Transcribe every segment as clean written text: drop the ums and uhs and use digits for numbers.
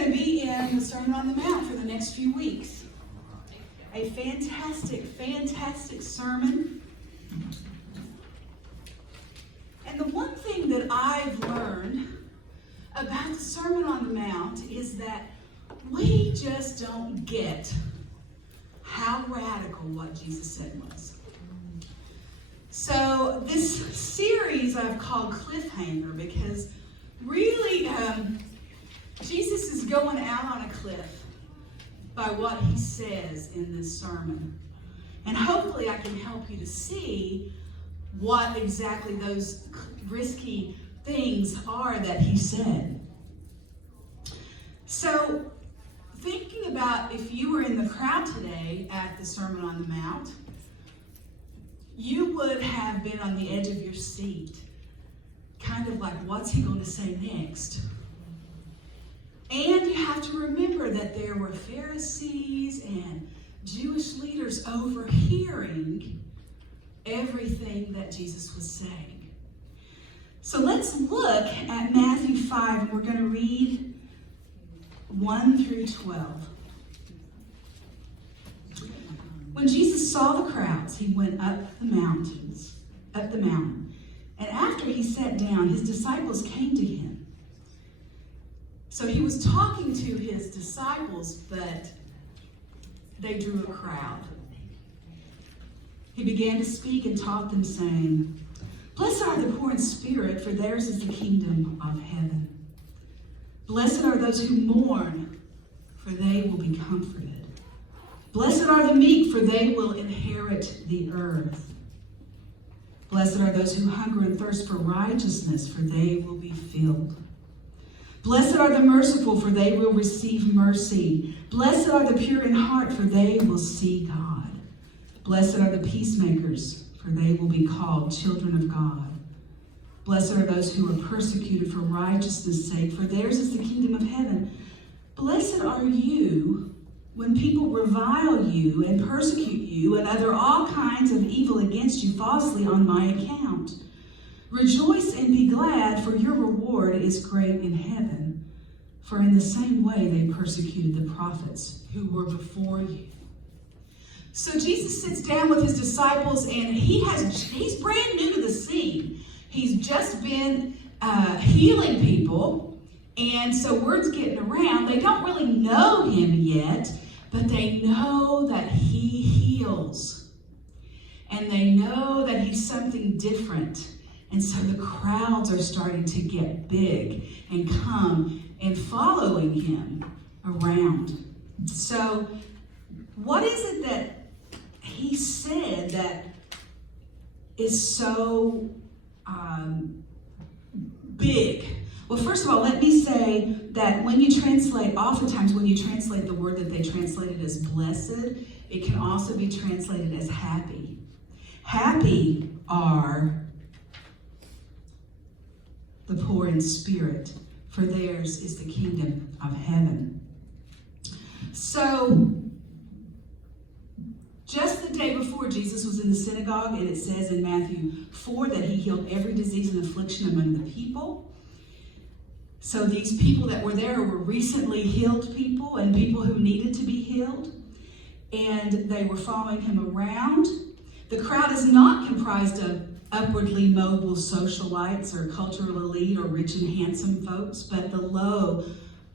going to be in the Sermon on the Mount for the next few weeks. A fantastic, fantastic sermon. And the one thing that I've learned about the Sermon on the Mount is that we just don't get how radical what Jesus said was. So this series I've called Cliffhanger because really Jesus is going out on a cliff by what he says in this sermon. And hopefully I can help you to see what exactly those risky things are that he said. So, thinking about if you were in the crowd today at the Sermon on the Mount, you would have been on the edge of your seat, kind of like, what's he going to say next? And you have to remember that there were Pharisees and Jewish leaders overhearing everything that Jesus was saying. So let's look at Matthew 5, and we're going to read 1 through 12. When Jesus saw the crowds, he went up the mountain. And after he sat down, his disciples came to him. So he was talking to his disciples, but they drew a crowd. He began to speak and taught them, saying, "Blessed are the poor in spirit, for theirs is the kingdom of heaven. Blessed are those who mourn, for they will be comforted. Blessed are the meek, for they will inherit the earth. Blessed are those who hunger and thirst for righteousness, for they will be filled. Blessed are the merciful, for they will receive mercy. Blessed are the pure in heart, for they will see God. Blessed are the peacemakers, for they will be called children of God. Blessed are those who are persecuted for righteousness' sake, for theirs is the kingdom of heaven. Blessed are you when people revile you and persecute you and utter all kinds of evil against you falsely on my account. Rejoice and be glad, for your reward is great in heaven. For in the same way they persecuted the prophets who were before you." So Jesus sits down with his disciples, and he's brand new to the scene. He's just been healing people, and so word's getting around. They don't really know him yet, but they know that he heals. And they know that he's something different. And so the crowds are starting to get big and come and following him around. So what is it that he said that is so big? Well, first of all, let me say that oftentimes when you translate the word that they translated as blessed, it can also be translated as happy. Happy are the poor in spirit, for theirs is the kingdom of heaven. So, just the day before, Jesus was in the synagogue, and it says in Matthew 4 that he healed every disease and affliction among the people. So these people that were there were recently healed people and people who needed to be healed, and they were following him around. The crowd is not comprised of upwardly mobile socialites or cultural elite or rich and handsome folks, but the low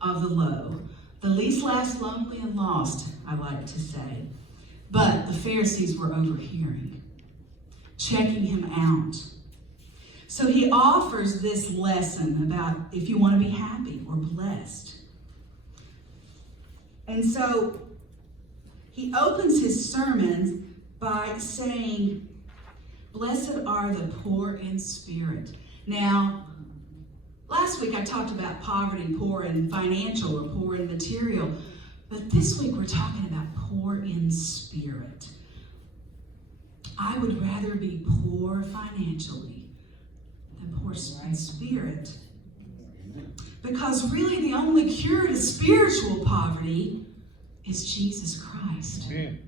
of the low. The least, last, lonely, and lost, I like to say. But the Pharisees were overhearing, checking him out. So he offers this lesson about if you want to be happy or blessed. And so he opens his sermon by saying, "Blessed are the poor in spirit." Now, last week I talked about poverty, poor in financial or poor in material. But this week we're talking about poor in spirit. I would rather be poor financially than poor in spirit. Because really the only cure to spiritual poverty is Jesus Christ. Amen.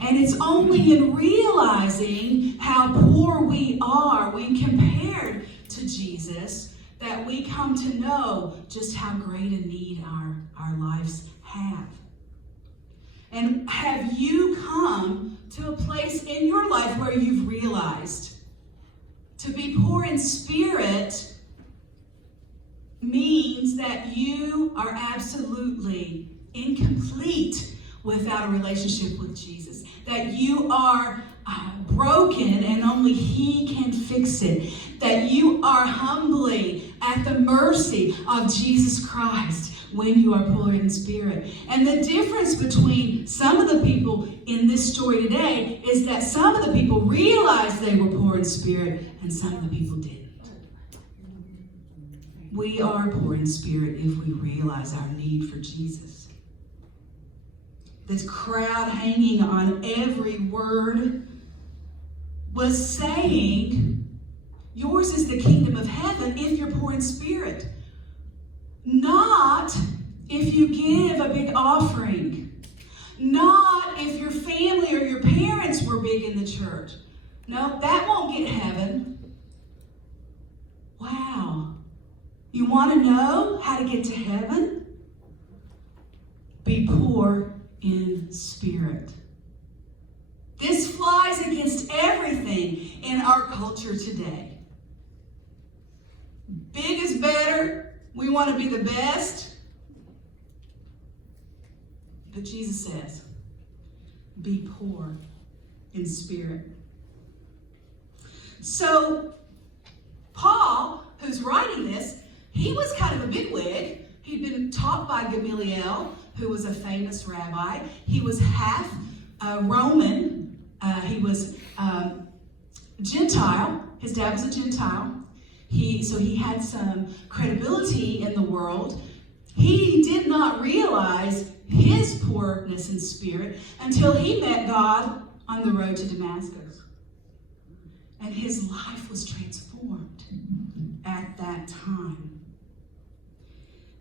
And it's only in realizing how poor we are when compared to Jesus that we come to know just how great a need our lives have. And have you come to a place in your life where you've realized to be poor in spirit means that you are absolutely incomplete without a relationship with Jesus? That you are broken and only He can fix it. That you are humbly at the mercy of Jesus Christ when you are poor in spirit. And the difference between some of the people in this story today is that some of the people realized they were poor in spirit and some of the people didn't. We are poor in spirit if we realize our need for Jesus. This crowd hanging on every word was saying, yours is the kingdom of heaven if you're poor in spirit. Not if you give a big offering. Not if your family or your parents were big in the church. No, that won't get heaven. Wow. You want to know how to get to heaven? Be poor in spirit. This flies against everything in our culture today. Big is better. We want to be the best. But Jesus says, be poor in spirit. So, Paul, who's writing this, he was kind of a bigwig. He'd been taught by Gamaliel, who was a famous rabbi. He was half Roman. He was Gentile. His dad was a Gentile. So he had some credibility in the world. He did not realize his poorness in spirit until he met God on the road to Damascus. And his life was transformed at that time.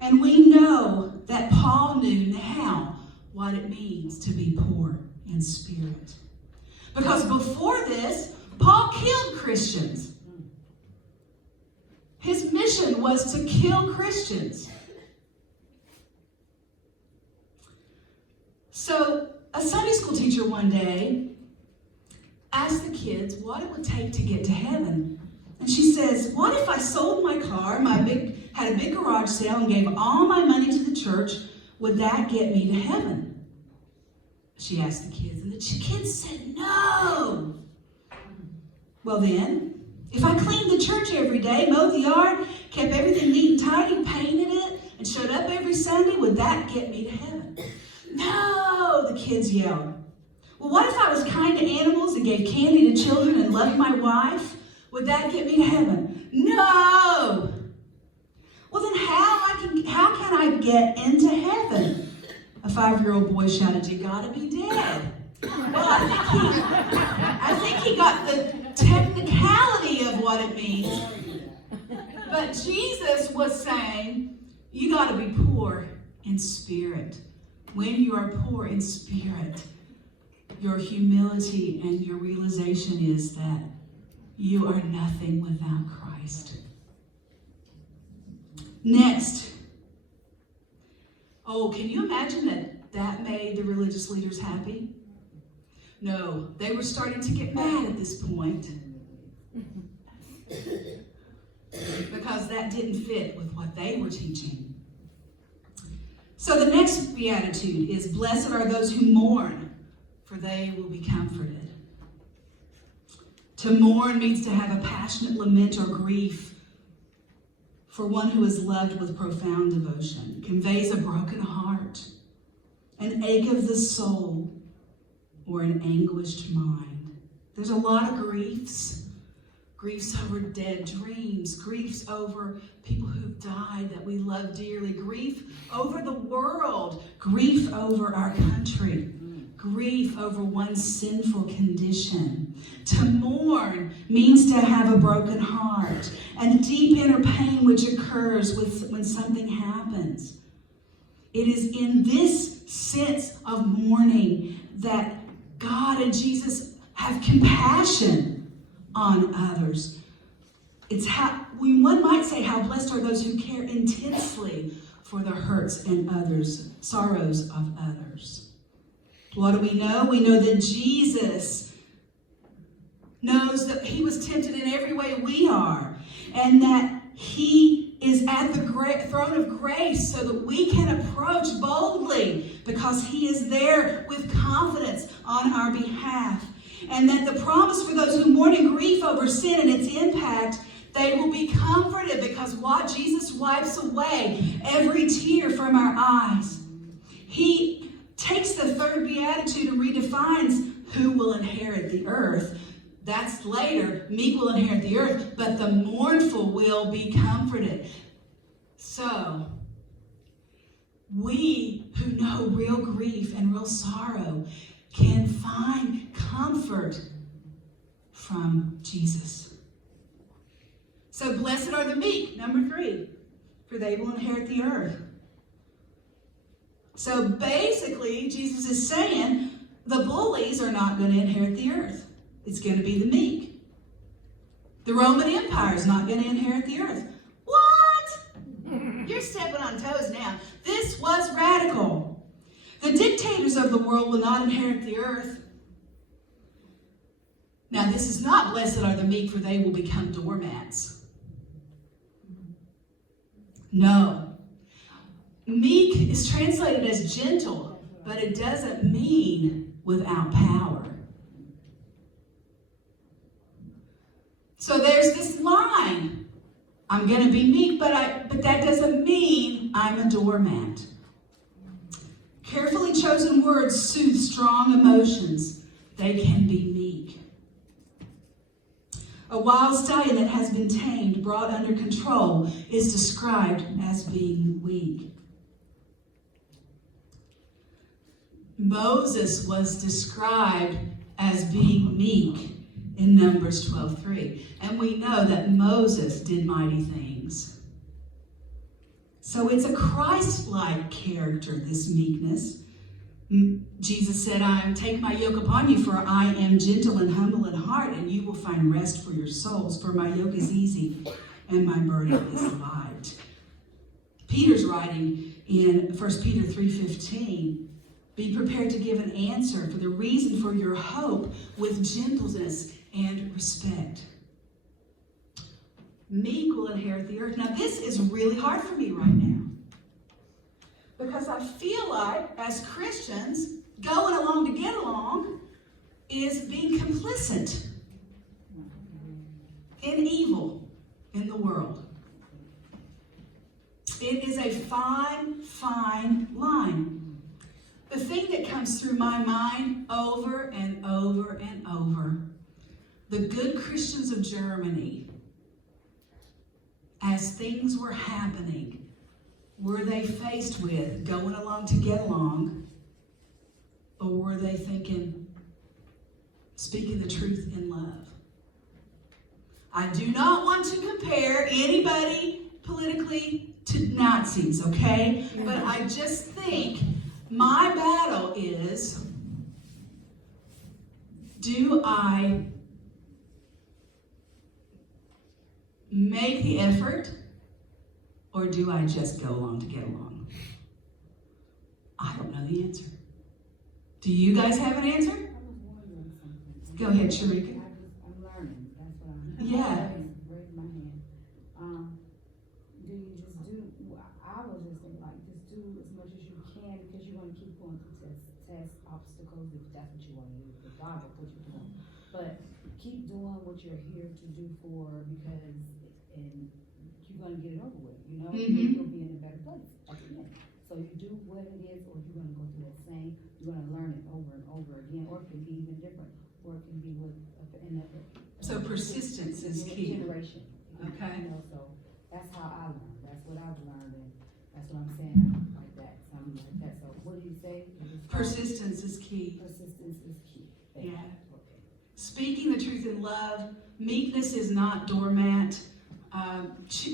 And we know that Paul knew now what it means to be poor in spirit. Because before this, Paul killed Christians. His mission was to kill Christians. So, a Sunday school teacher one day asked the kids what it would take to get to heaven. And she says, what if I sold my car, had a big garage sale, and gave all my money to the church? Would that get me to heaven? She asked the kids, and the kids said, no. Well then, if I cleaned the church every day, mowed the yard, kept everything neat and tidy, painted it, and showed up every Sunday, would that get me to heaven? No, the kids yelled. Well, what if I was kind to animals and gave candy to children and loved my wife? Would that get me to heaven? No. Well, then how can I get into heaven? A 5-year-old boy shouted, you gotta be dead. Well, I think he got the technicality of what it means. But Jesus was saying, you got to be poor in spirit. When you are poor in spirit, your humility and your realization is that you are nothing without Christ. Next. Oh, can you imagine that made the religious leaders happy? No, they were starting to get mad at this point because that didn't fit with what they were teaching. So the next beatitude is, blessed are those who mourn, for they will be comforted. To mourn means to have a passionate lament or grief for one who is loved with profound devotion. It conveys a broken heart, an ache of the soul, or an anguished mind. There's a lot of griefs. Griefs over dead dreams. Griefs over people who've died that we love dearly. Grief over the world. Grief over our country. Grief over one's sinful condition. To mourn means to have a broken heart and deep inner pain which occurs when something happens. It is in this sense of mourning that God and Jesus have compassion on others. It's one might say, how blessed are those who care intensely for the hurts and sorrows of others. What do we know? We know that Jesus knows that he was tempted in every way we are, and that he is at the throne of grace so that we can approach boldly because he is there with confidence on our behalf. And that the promise for those who mourn in grief over sin and its impact, they will be comforted because what? Jesus wipes away every tear from our eyes. He takes the third beatitude and redefines who will inherit the earth. That's later. Meek will inherit the earth, but the mournful will be comforted. So, we who know real grief and real sorrow can find comfort from Jesus. So, blessed are the meek, number 3, for they will inherit the earth. So, basically, Jesus is saying the bullies are not going to inherit the earth. It's going to be the meek. The Roman Empire is not going to inherit the earth. What? You're stepping on toes now. This was radical. The dictators of the world will not inherit the earth. Now, this is not blessed are the meek, for they will become doormats. No. Meek is translated as gentle, but it doesn't mean without power. So there's this line. I'm going to be meek, but that doesn't mean I'm a doormat. Carefully chosen words soothe strong emotions. They can be meek. A wild stallion that has been tamed, brought under control, is described as being weak. Moses was described as being meek in Numbers 12:3. And we know that Moses did mighty things. So it's a Christ-like character, this meekness. Jesus said, take my yoke upon you, for I am gentle and humble in heart, and you will find rest for your souls. For my yoke is easy and my burden is light. Peter's writing in 1 Peter 3:15, be prepared to give an answer for the reason for your hope with gentleness and respect. Meek will inherit the earth. Now, this is really hard for me right now. Because I feel like, as Christians, going along to get along is being complicit in evil in the world. It is a fine, fine line. The thing that comes through my mind over and over and over, the good Christians of Germany, as things were happening, were they faced with going along to get along, or were they thinking, speaking the truth in love? I do not want to compare anybody politically to Nazis, okay? But I just think my battle is, do I make the effort, or do I just go along to get along? I don't know the answer. Do you guys have an answer? Go ahead, Sharika. I'm learning. That's what I'm Yeah. raising my hand. Do you just do, I was just thinking, like, just do as much as you can, because you're going to keep going through tests, obstacles, if that's what you want to do, if God will put you through. But keep doing what you're here to do for, because you're going to get it over with, you know? Mm-hmm. You'll be in a better place at the end. So you do what it is, or you're going to go through that same, you're going to learn it over and over again, or it can be even different, or it can be with another. So persistence is key. Generation. Okay. You know, so that's how I learned. That's what I've learned, and that's what I'm saying. I'm like that, something like that. So what do you say? Persistence is key. Persistence is key. Yeah. Okay. Speaking the truth in love, meekness is not doormat.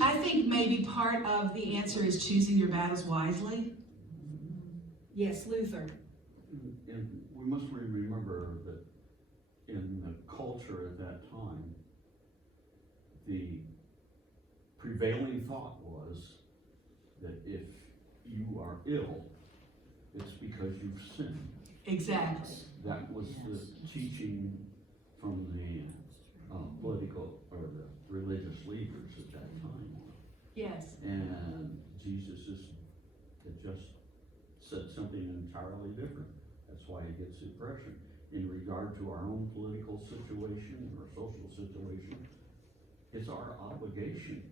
I think maybe part of the answer is choosing your battles wisely. Yes, Luther. And we must remember that in the culture at that time, the prevailing thought was that if you are ill, it's because you've sinned. Exactly. That was the teaching from the political or the religious leaders at that time. Yes. And Jesus had just said something entirely different. That's why he gets the impression. In regard to our own political situation or social situation, it's our obligation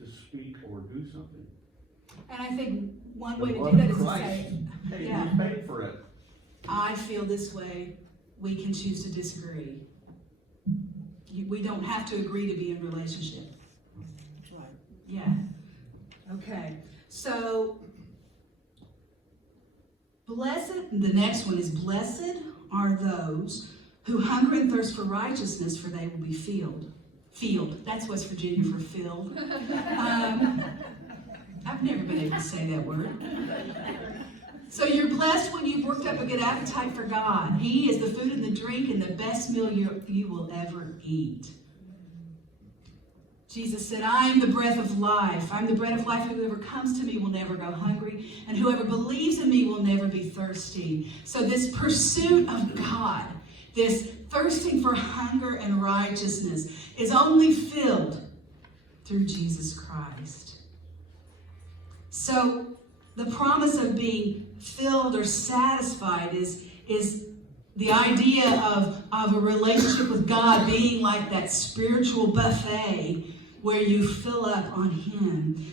to speak or do something. And I think one The way to blood do that of is to Christ say, paid, yeah. he paid for it. I feel this way. We can choose to disagree. We don't have to agree to be in relationship. Right. Yeah. Okay. So, the next one is blessed are those who hunger and thirst for righteousness, for they will be filled. Field. That's West Virginia for filled. I've never been able to say that word. So you're blessed when you've worked up a good appetite for God. He is the food and the drink and the best meal you will ever eat. Jesus said, I am the breath of life. I'm the bread of life. Whoever comes to me will never go hungry, and whoever believes in me will never be thirsty. So this pursuit of God, this thirsting for hunger and righteousness, is only filled through Jesus Christ. So the promise of being filled or satisfied is the idea of a relationship with God being like that spiritual buffet where you fill up on Him.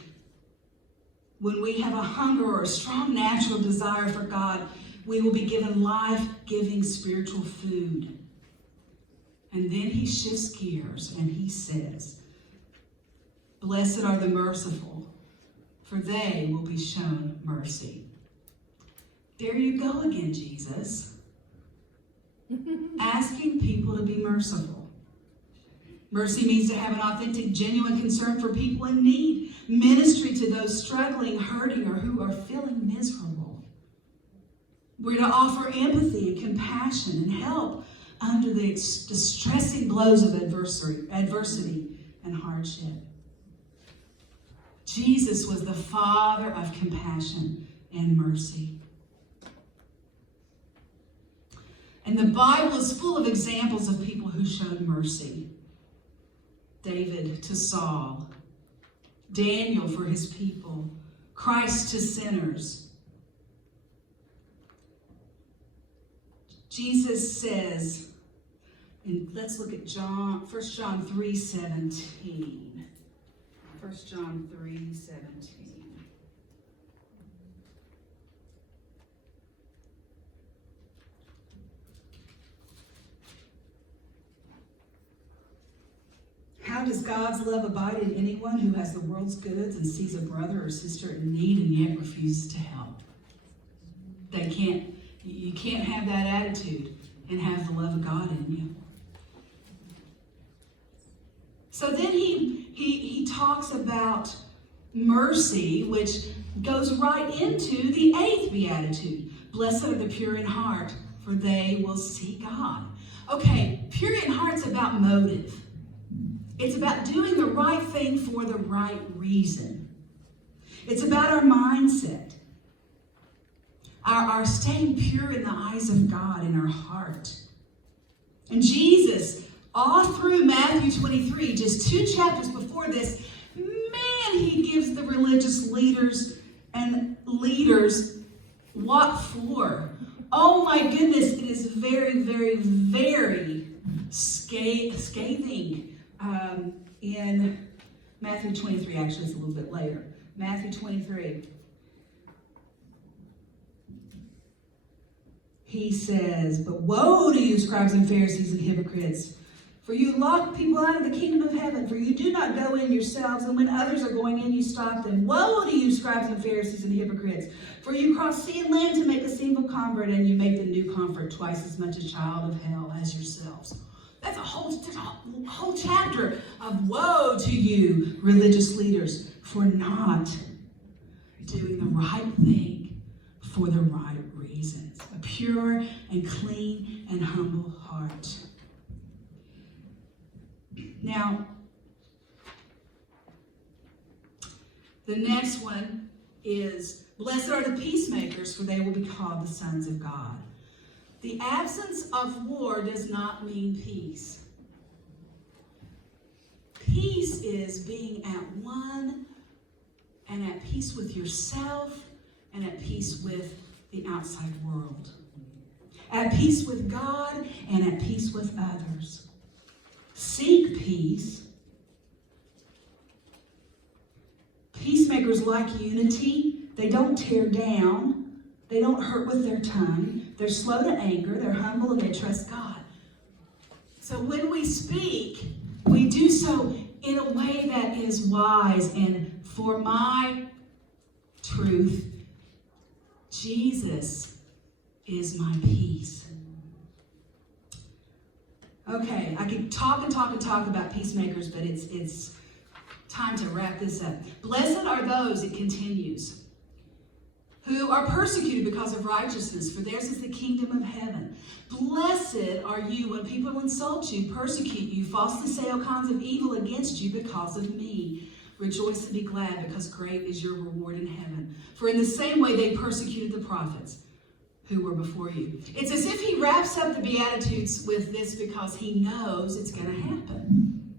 When we have a hunger or a strong natural desire for God, we will be given life-giving spiritual food. And then he shifts gears and he says, blessed are the merciful, for they will be shown mercy. There you go again, Jesus. Asking people to be merciful. Mercy means to have an authentic, genuine concern for people in need. Ministry to those struggling, hurting, or who are feeling miserable. We're to offer empathy and compassion and help under the distressing blows of adversity and hardship. Jesus was the Father of compassion and mercy. And the Bible is full of examples of people who showed mercy. David to Saul, Daniel for his people, Christ to sinners. Jesus says, and let's look at 1 John 3:17. 1 John 3:17. How does God's love abide in anyone who has the world's goods and sees a brother or sister in need and yet refuses to help? You can't have that attitude and have the love of God in you. So then he talks about mercy, which goes right into the 8th beatitude. Blessed are the pure in heart, for they will see God. Okay, pure in heart's about motive. It's about doing the right thing for the right reason. It's about our mindset. Our staying pure in the eyes of God in our heart. And Jesus, all through Matthew 23, just 2 chapters before this, man, he gives the religious leaders what for. Oh my goodness, it is very, very, very scathing. In Matthew 23, actually it's a little bit later. Matthew 23. He says, but woe to you, scribes and Pharisees and hypocrites, for you lock people out of the kingdom of heaven, for you do not go in yourselves, and when others are going in, you stop them. Woe to you, scribes and Pharisees and hypocrites, for you cross sea and land to make a single convert, and you make the new convert twice as much a child of hell as yourselves. There's a whole chapter of woe to you, religious leaders, for not doing the right thing for the right reasons. A pure and clean and humble heart. Now, next one is, blessed are the peacemakers, for they will be called the sons of God. The absence of war does not mean peace. Peace is being at one and at peace with yourself and at peace with the outside world. At peace with God and at peace with others. Seek peace. Peacemakers like unity. They don't tear down. They don't hurt with their tongue. They're slow to anger. They're humble and they trust God. So when we speak, we do so in a way that is wise. And for my truth, Jesus is my peace. Okay, I could talk about peacemakers, but it's time to wrap this up. Blessed are those, it continues, who are persecuted because of righteousness, for theirs is the kingdom of heaven. Blessed are you when people insult you, persecute you, falsely say all kinds of evil against you because of me. Rejoice and be glad, because great is your reward in heaven. For in the same way they persecuted the prophets who were before you. It's as if he wraps up the Beatitudes with this because he knows it's going to happen.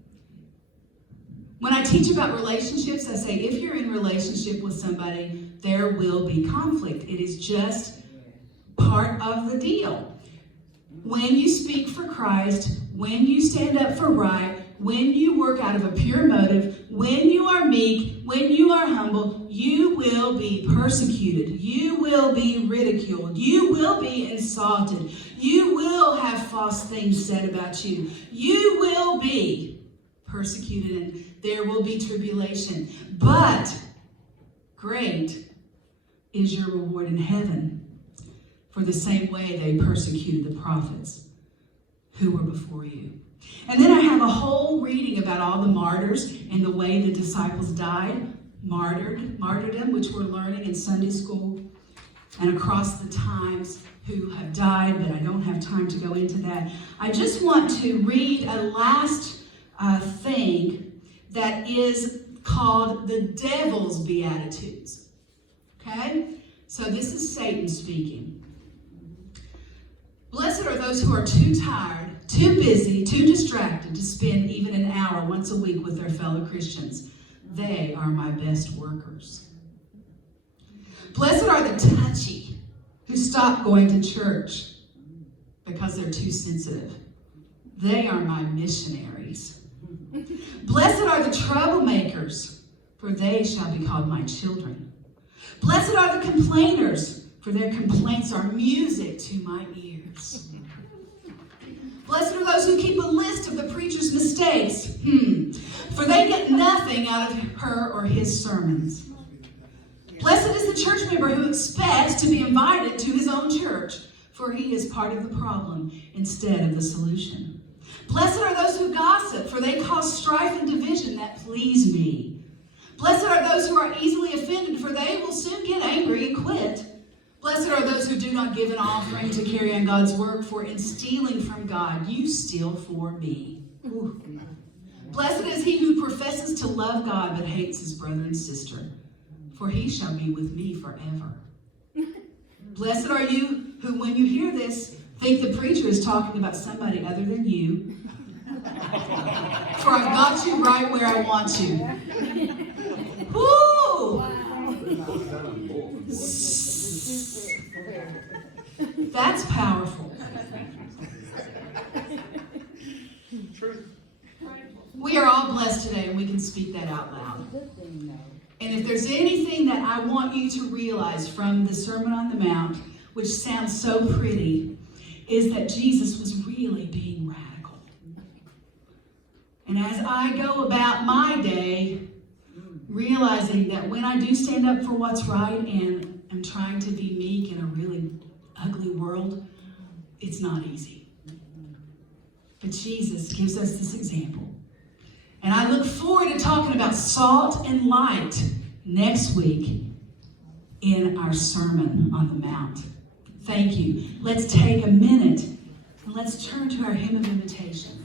When I teach about relationships, I say if you're in relationship with somebody, there will be conflict. It is just part of the deal. When you speak for Christ, when you stand up for right, when you work out of a pure motive, when you are meek, when you are humble, you will be persecuted. You will be ridiculed. You will be insulted. You will have false things said about you. You will be persecuted, and there will be tribulation. But great is your reward in heaven. For the same way they persecuted the prophets who were before you. And then I have a whole reading about all the martyrs and the way the disciples died, martyrdom, which we're learning in Sunday school, and across the times who have died, but I don't have time to go into that. I just want to read a last thing that is called the Devil's Beatitudes. Okay? So this is Satan speaking. Blessed are those who are too tired, too busy, too distracted to spend even an hour once a week with their fellow Christians. They are my best workers. Blessed are the touchy who stop going to church because they're too sensitive. They are my missionaries. Blessed are the troublemakers, for they shall be called my children. Blessed are the complainers, for their complaints are music to my ears. Blessed are those who keep a list of the preacher's mistakes, for they get nothing out of her or his sermons. Blessed is the church member who expects to be invited to his own church, for he is part of the problem instead of the solution. Blessed are those who gossip, for they cause strife and division that please me. Blessed are those who are easily offended, for they will soon get angry and quit. Blessed are those who do not give an offering to carry on God's work, for in stealing from God, you steal for me. Ooh. Blessed is he who professes to love God, but hates his brother and sister, for he shall be with me forever. Blessed are you who, when you hear this, think the preacher is talking about somebody other than you, for I've got you right where I want you. Woo! That's powerful. We are all blessed today, and we can speak that out loud. And if there's anything that I want you to realize from the Sermon on the Mount, which sounds so pretty, is that Jesus was really being radical. And as I go about my day, realizing that when I do stand up for what's right and I'm trying to be meek in a really ugly world, it's not easy. But Jesus gives us this example. And I look forward to talking about salt and light next week in our Sermon on the Mount. Thank you. Let's take a minute and let's turn to our hymn of invitation.